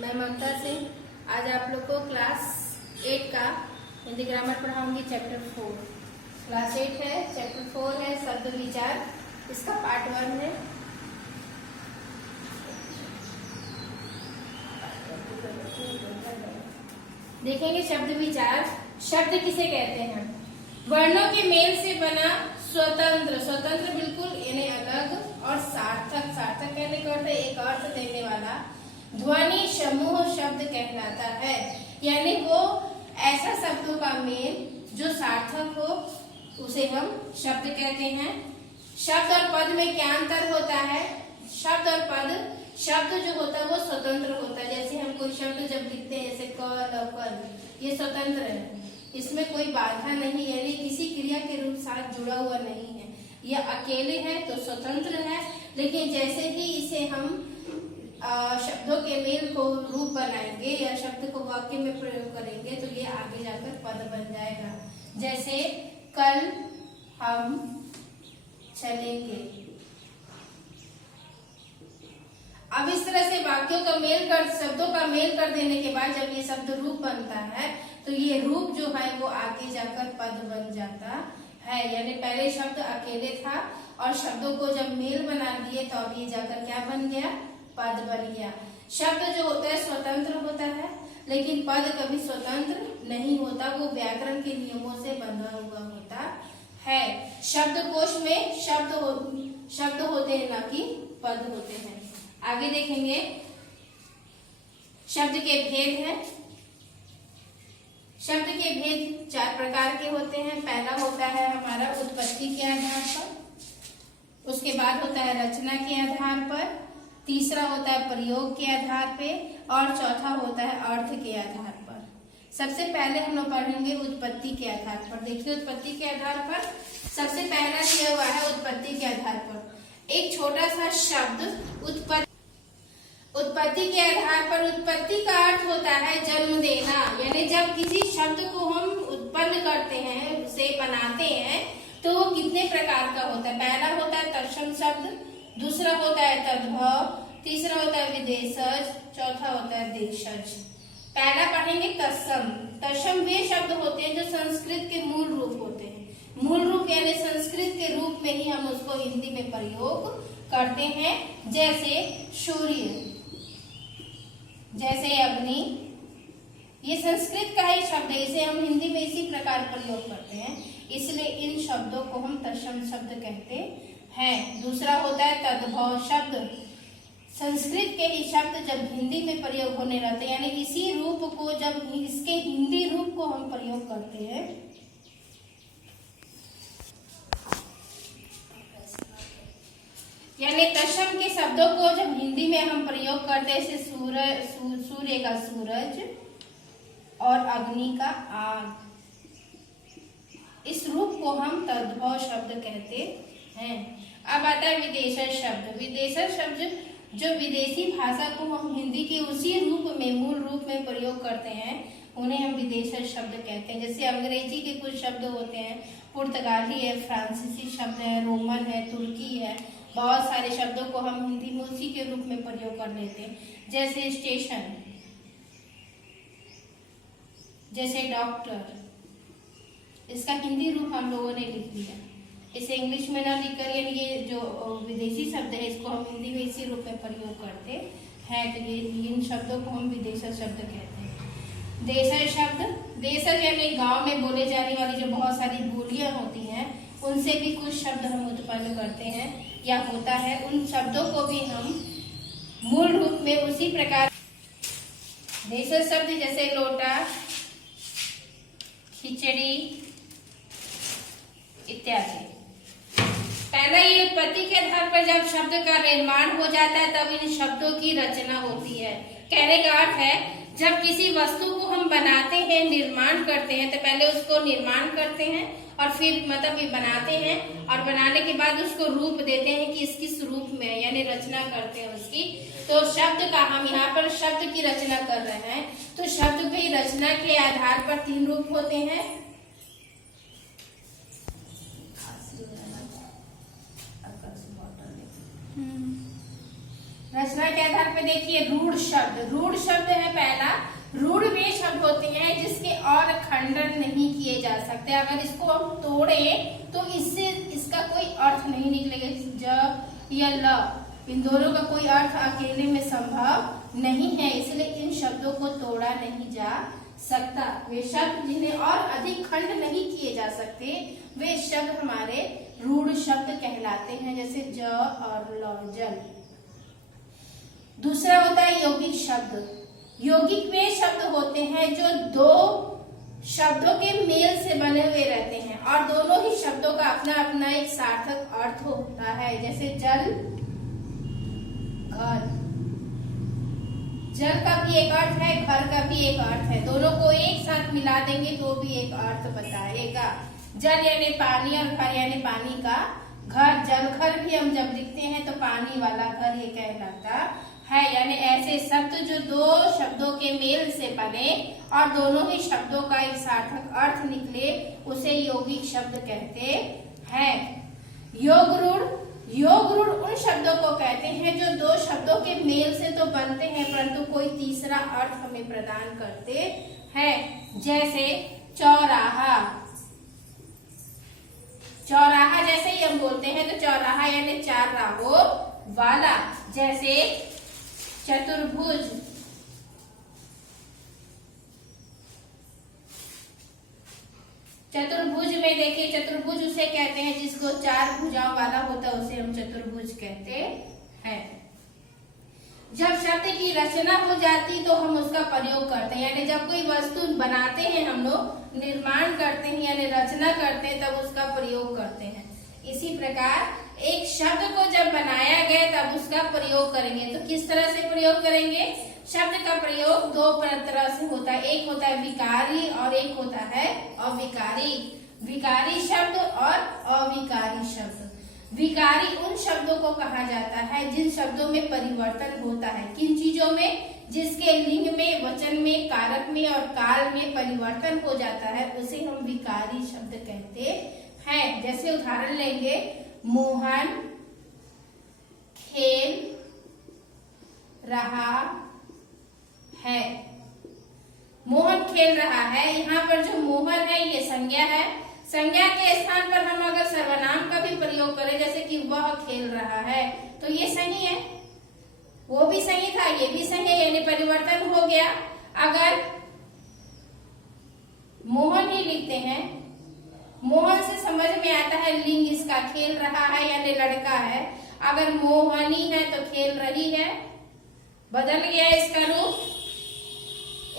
मैं ममता सिंह आज आप लोग को क्लास 8 का हिंदी ग्रामर पढ़ाऊंगी। चैप्टर 4 क्लास 8 है, चैप्टर 4 है शब्द विचार। इसका पार्ट 1 है। देखेंगे शब्द विचार। शब्द किसे कहते हैं? वर्णों के मेल से बना स्वतंत्र, स्वतंत्र बिल्कुल यानी अलग, और सार्थक, सार्थक कहने का अर्थ एक अर्थ देने वाला ध्वनि समूह शब्द कहलाता है। यानी वो ऐसा शब्दों का मेल जो सार्थक हो उसे हम शब्द कहते हैं। शब्द और पद में क्या अंतर होता है? शब्द और पद, शब्द जो होता है वो स्वतंत्र होता है। जैसे हम कोई शब्द जब लिखते हैं जैसे कल और कल, ये स्वतंत्र है, इसमें कोई बाधा नहीं, यानी किसी क्रिया के रूप साथ जुड़ा हुआ नहीं है। यह अकेले है तो स्वतंत्र है, लेकिन जैसे ही इसे हम शब्दों के मेल को रूप बनाएंगे या शब्द को वाक्य में प्रयोग करेंगे तो ये आगे जाकर पद बन जाएगा। जैसे कल हम चलेंगे। अब इस तरह से वाक्यों का मेल कर, शब्दों का मेल कर देने के बाद जब ये शब्द रूप बनता है तो ये रूप जो है वो आगे जाकर पद बन जाता है। यानी पहले शब्द अकेले था और शब्दों को जब मेल बना दिए तो अब ये जाकर क्या बन गया? पद बन गया। शब्द जो होता है स्वतंत्र होता है, लेकिन पद कभी स्वतंत्र नहीं होता, वो व्याकरण के नियमों से बंधा हुआ होता है। शब्दकोश में शब्द होते हैं, ना कि पद होते हैं। आगे देखेंगे शब्द के भेद हैं। शब्द के भेद 4 प्रकार के होते हैं। पहला होता है हमारा उत्पत्ति के आधार पर, उसके बाद होता है रचना के आधार पर, तीसरा होता है प्रयोग के आधार पे, और चौथा होता है अर्थ के आधार पर। सबसे पहले हम लोग पढ़ेंगे उत्पत्ति के आधार पर। देखिए उत्पत्ति के आधार पर सबसे पहला दिया हुआ है उत्पत्ति के आधार पर एक छोटा सा शब्द उत्पत्ति के आधार पर। उत्पत्ति का अर्थ होता है जन्म देना, यानी जब किसी शब्द को हम उत्पन्न करते हैं, उसे बनाते हैं, तो वो कितने प्रकार का होता है? पहला होता है तत्सम शब्द, दूसरा होता है तद्भव, तीसरा होता है विदेशज, चौथा होता है देशज। पहला पढ़ेंगे तत्सम। तत्सम वे शब्द होते हैं जो संस्कृत के मूल रूप होते हैं। मूल रूप यानी संस्कृत के रूप में ही हम उसको हिंदी में प्रयोग करते हैं। जैसे सूर्य, जैसे अग्नि, ये संस्कृत का ही शब्द है, इसे हम हिंदी में इसी प्रकार प्रयोग करते हैं, इसलिए इन शब्दों को हम तत्सम शब्द कहते हैं। दूसरा होता है तद्भव शब्द। संस्कृत के ही शब्द जब हिंदी में प्रयोग होने रहते हैं, यानी इसी रूप को जब इसके हिंदी रूप को हम प्रयोग करते हैं, यानी तत्सम के शब्दों को जब हिंदी में हम प्रयोग करते हैं, जैसे सूर्य का सूरज और अग्नि का आग, इस रूप को हम तद्भव शब्द कहते हैं। अब आता है विदेशज शब्द। विदेशज शब्द जो विदेशी भाषा को हम हिंदी के उसी रूप में, मूल रूप में प्रयोग करते हैं, उन्हें हम विदेशज शब्द कहते हैं। जैसे अंग्रेजी के कुछ शब्द होते हैं, पुर्तगाली है, फ्रांसीसी शब्द है, रोमन है, तुर्की है, बहुत सारे शब्दों को हम हिंदी में उसी के रूप में प्रयोग कर लेते हैं। जैसे स्टेशन, जैसे डॉक्टर, इसका हिंदी रूप हम लोगों ने लिख लिया, इसे इंग्लिश में ना लिखकर, यानी ये जो विदेशी शब्द है इसको हम हिंदी में इसी रूप में प्रयोग करते हैं, तो ये इन शब्दों को हम विदेशज शब्द कहते हैं। देशज शब्द, देशज यानी गांव में बोले जाने वाली जो बहुत सारी बोलियां होती हैं, उनसे भी कुछ शब्द हम उत्पन्न करते हैं या होता है, उन शब्दों को भी हम मूल रूप में उसी प्रकार। देशज शब्द जैसे लोटा, खिचड़ी इत्यादि। पहला ये उत्पत्ति के आधार पर जब शब्द का निर्माण हो जाता है तब इन शब्दों की रचना होती है। कहने का अर्थ है जब किसी वस्तु को हम बनाते हैं, निर्माण करते हैं, तो पहले उसको निर्माण करते हैं और फिर मतलब ये बनाते हैं, और बनाने के बाद उसको रूप देते हैं कि किस रूप में, यानी रचना करते हैं उसकी। तो शब्द का हम यहाँ पर शब्द की रचना कर रहे हैं, तो शब्द की रचना के आधार पर 3 रूप होते हैं। रचना के आधार पे देखिए रूढ़ शब्द। रूढ़ शब्द है पहला। रूढ़ वे शब्द होते हैं जिसके और खंडन नहीं किए जा सकते। अगर इसको हम तोड़े तो इससे इसका कोई अर्थ नहीं निकलेगा। ज या ल, इन दोनों का कोई अर्थ अकेले में संभव नहीं है, इसलिए इन शब्दों को तोड़ा नहीं जा सकता। वे शब्द जिन्हें और अधिक खंड नहीं किए जा सकते वे शब्द हमारे रूढ़ शब्द कहलाते हैं, जैसे ज और ल, जल। दूसरा होता है यौगिक शब्द। यौगिक वे शब्द होते हैं जो दो शब्दों के मेल से बने हुए रहते हैं और दोनों ही शब्दों का अपना अपना एक सार्थक अर्थ होता है, जैसे जल, घर। जल का भी एक अर्थ है, घर का भी एक अर्थ है, दोनों को एक साथ मिला देंगे तो भी एक अर्थ बताएगा। जल यानी पानी और घर यानी पानी का घर। जल घर भी हम जब लिखते हैं तो पानी वाला घर ये कहलाता है। यानी ऐसे शब्द जो दो शब्दों के मेल से बने और दोनों ही शब्दों का एक सार्थक अर्थ निकले उसे यौगिक शब्द कहते हैं। योग रूढ़। योग रूढ़ उन शब्दों को कहते हैं जो दो शब्दों के मेल से तो बनते हैं परंतु कोई तीसरा अर्थ हमें प्रदान करते हैं, जैसे चौराहा। चौराहा जैसे ही हम बोलते हैं तो चौराहा यानी चार राहों वाला। जैसे चतुर्भुज। चतुर्भुज में देखिए, चतुर्भुज उसे कहते हैं जिसको चार भुजाओं वाला होता है, उसे हम चतुर्भुज कहते हैं। जब शब्द की रचना हो जाती तो हम उसका प्रयोग करते हैं, यानी जब कोई वस्तु बनाते हैं हम लोग, निर्माण करते हैं यानी रचना करते हैं, तब उसका प्रयोग करते हैं। इसी प्रकार एक शब्द को जब बनाया गया तब उसका प्रयोग करेंगे। तो किस तरह से प्रयोग करेंगे? शब्द का प्रयोग दो तरह से होता है, एक होता है विकारी और एक होता है अविकारी। विकारी शब्द और अविकारी शब्द। विकारी उन शब्दों को कहा जाता है जिन शब्दों में परिवर्तन होता है। किन चीजों में? जिसके लिंग में, वचन में, कारक में और काल में परिवर्तन हो जाता है उसे हम विकारी शब्द कहते हैं। जैसे उदाहरण लेंगे, मोहन खेल रहा है। मोहन खेल रहा है, यहाँ पर जो मोहन है ये संज्ञा है। संज्ञा के स्थान पर हम अगर सर्वनाम का भी प्रयोग करें, जैसे कि वह खेल रहा है, तो ये सही है, वो भी सही था, ये भी सही है, यानी परिवर्तन हो गया। अगर मोहन ही लिखते हैं, मोहन से समझ में आता है लिंग इसका खेल रहा है यानी लड़का है। अगर मोहनी है तो खेल रही है, बदल गया इसका रूप।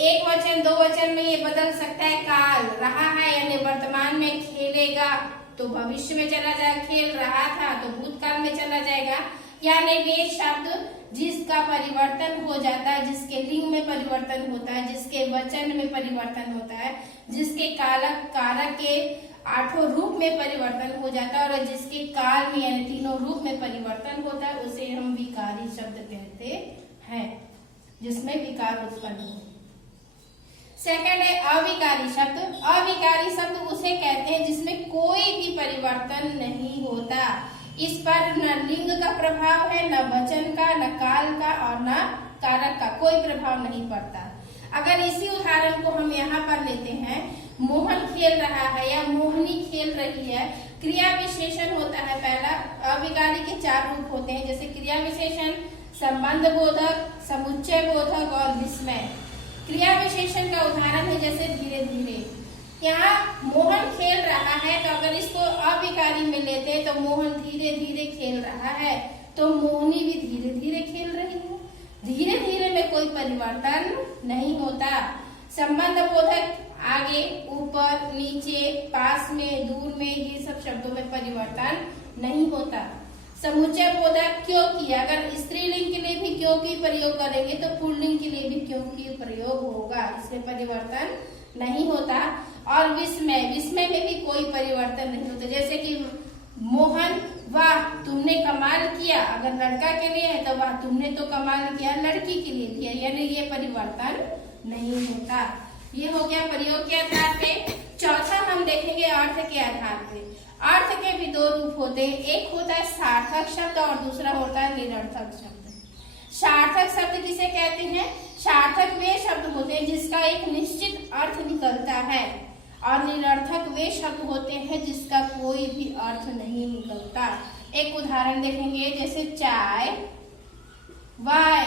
एक वचन दो वचन में ये बदल सकता है। काल रहा है यानी वर्तमान में, खेलेगा तो भविष्य में चला जाएगा, खेल रहा था तो भूतकाल में चला जाएगा। यानी वे शब्द जिसका परिवर्तन हो जाता है, जिसके लिंग में परिवर्तन होता है, जिसके वचन में परिवर्तन होता है, जिसके कारक के आठों रूप में परिवर्तन हो जाता है और जिसके काल में यानी तीनों रूप में परिवर्तन होता है उसे हम विकारी शब्द कहते हैं, जिसमें विकार उत्पन्न हो। सेकंड है अविकारी शब्द। अविकारी शब्द उसे कहते हैं जिसमें कोई भी परिवर्तन नहीं होता। इस पर न लिंग का प्रभाव है, न वचन का, न काल का और न कारक का कोई प्रभाव नहीं पड़ता। अगर इसी उदाहरण को हम यहाँ पर लेते हैं, मोहन खेल रहा है या मोहनी खेल रही है, क्रिया विशेषण होता है पहला। अविकारी के चार रूप होते हैं, जैसे क्रिया विशेषण, संबंध बोधक, समुच्चय बोधक और विस्मय। क्रिया विशेषण का उदाहरण है जैसे धीरे धीरे। यहाँ मोहन खेल रहा है तो अगर इसको अविकारी में लेते हैं तो मोहन धीरे धीरे खेल रहा है, तो मोहनी भी धीरे धीरे खेल रही है। धीरे धीरे में कोई परिवर्तन नहीं होता। संबंध बोधक आगे, ऊपर, नीचे, पास में, दूर में, ये सब शब्दों में परिवर्तन नहीं होता। समुच्चय बोधक क्योंकि, अगर स्त्रीलिंग के लिए भी क्योंकि प्रयोग करेंगे तो पुल्लिंग के लिए भी क्योंकि प्रयोग होगा, इसमें परिवर्तन नहीं होता। और विस्मय, विस्मय में भी कोई परिवर्तन नहीं होता। जैसे कि मोहन वाह तुमने कमाल किया, अगर लड़का के लिए है तो वाह तुमने तो कमाल किया, लड़की के लिए भी है, यानी ये परिवर्तन नहीं होता। ये हो गया प्रयोग के आधार पे। चौथा हम देखेंगे अर्थ के आधार पे। अर्थ के भी दो रूप होते हैं, एक होता है सार्थक शब्द और दूसरा होता है निरर्थक शब्द। सार्थक शब्द किसे कहते हैं? सार्थक वे शब्द होते हैं जिसका एक निश्चित अर्थ निकलता है, और निरर्थक वे शब्द होते हैं जिसका कोई भी अर्थ नहीं निकलता। एक उदाहरण देखेंगे, जैसे चाय, वाय।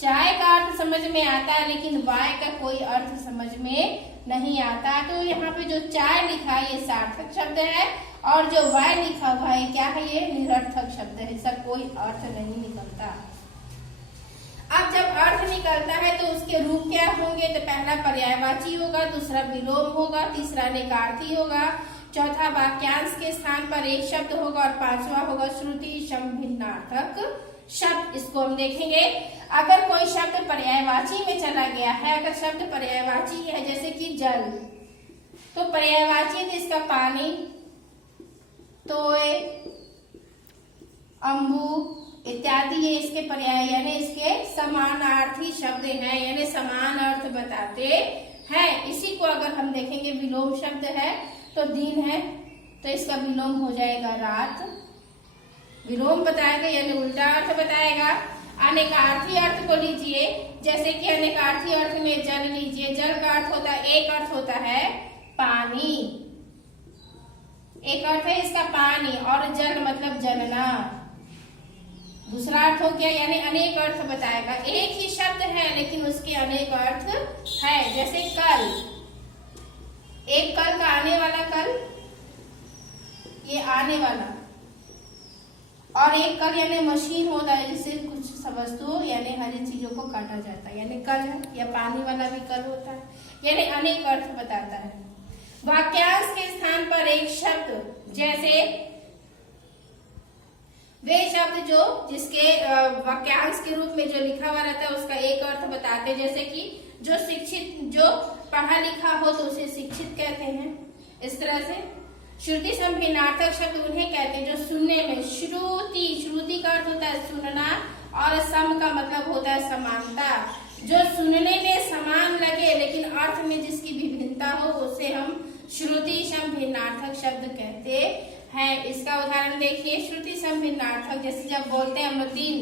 चाय का अर्थ समझ में आता है लेकिन वाय का कोई अर्थ समझ में नहीं आता। तो यहाँ पे जो चाय लिखा है ये सार्थक शब्द है, और जो वाय लिखा हुआ है क्या है? ये निरर्थक शब्द है, इसका कोई अर्थ नहीं निकलता। अब जब अर्थ निकलता है तो उसके रूप क्या होंगे? तो पहला पर्यायवाची होगा, दूसरा विलोम होगा, तीसरा नेकार्थी होगा, चौथा वाक्यांश के स्थान पर एक शब्द होगा, और पांचवा होगा श्रुति सम भिन्नार्थक शब्द। इसको हम देखेंगे। अगर कोई शब्द पर्यायवाची में चला गया है, अगर शब्द पर्यायवाची है जैसे कि जल, तो पर्यायवाची तो इसका पानी, तोय, अम्बु इत्यादि ये इसके पर्याय यानी इसके समानार्थी शब्द हैं, यानी समान अर्थ बताते हैं। इसी को अगर हम देखेंगे विलोम शब्द है तो दिन है, तो इसका विलोम हो जाएगा रात। विलोम बताएगा यानी उल्टा अर्थ बताएगा। अनेकार्थी अर्थ को लीजिए, जैसे कि अनेकार्थी अर्थ में जल लीजिए। जल का अर्थ होता है, एक अर्थ होता है पानी, एक अर्थ है इसका पानी, और जल मतलब जलना। दूसरा अर्थ हो गया यानी अनेक अर्थ बताएगा। एक ही शब्द है लेकिन उसके अनेक अर्थ है। जैसे कल, एक कल का आने वाला कल, ये आने वाला, और एक कल यानी मशीन होता है जिससे कुछ वस्तु यानी हरी चीजों को काटा जाता है, यानी कल है, या पानी वाला भी कल होता है, यानी अनेक अर्थ बताता है। वाक्यांश के स्थान पर एक शब्द, जैसे वे शब्द जो जिसके वाक्यांश के रूप में जो लिखा हुआ रहता है उसका एक अर्थ बताते हैं। जैसे कि जो शिक्षित, जो पढ़ा लिखा हो तो उसे शिक्षित कहते हैं। इस तरह से श्रुति सम भिन्नार्थक शब्द उन्हें कहते हैं जो सुनने में, श्रुति, श्रुति का अर्थ होता है सुनना, और सम का मतलब होता है समानता। जो सुनने में समान लगे लेकिन अर्थ में जिसकी विभिन्नता हो उसे हम श्रुति सम भिन्नार्थक शब्द कहते हैं। इसका उदाहरण देखिए, श्रुति सम भिन्नार्थक, जैसे जब बोलते हैं हम लोग दिन,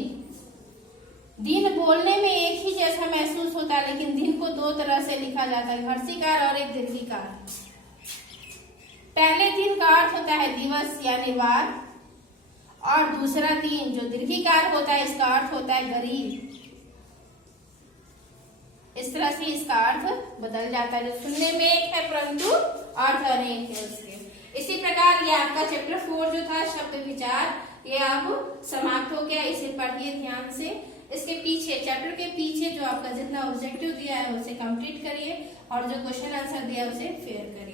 दिन बोलने में एक ही जैसा महसूस होता है लेकिन दिन को दो तरह से लिखा जाता है, हर्षिकार और एक दीर्घिकार। पहले दिन का अर्थ होता है दिवस यानी वार, और दूसरा दिन जो दीर्घिकार होता है इसका अर्थ होता है गरीब। इस तरह से इसका अर्थ बदल जाता है, जो सुनने में एक है परंतु अर्थ अनेक है उसके। इसी प्रकार ये आपका चैप्टर 4 जो था शब्द विचार, ये अब समाप्त हो गया। इसे पढ़िए ध्यान से। इसके पीछे, चैप्टर के पीछे जो आपका जितना ऑब्जेक्टिव दिया है उसे कंप्लीट करिए, और जो क्वेश्चन आंसर दिया है उसे फेयर करिए।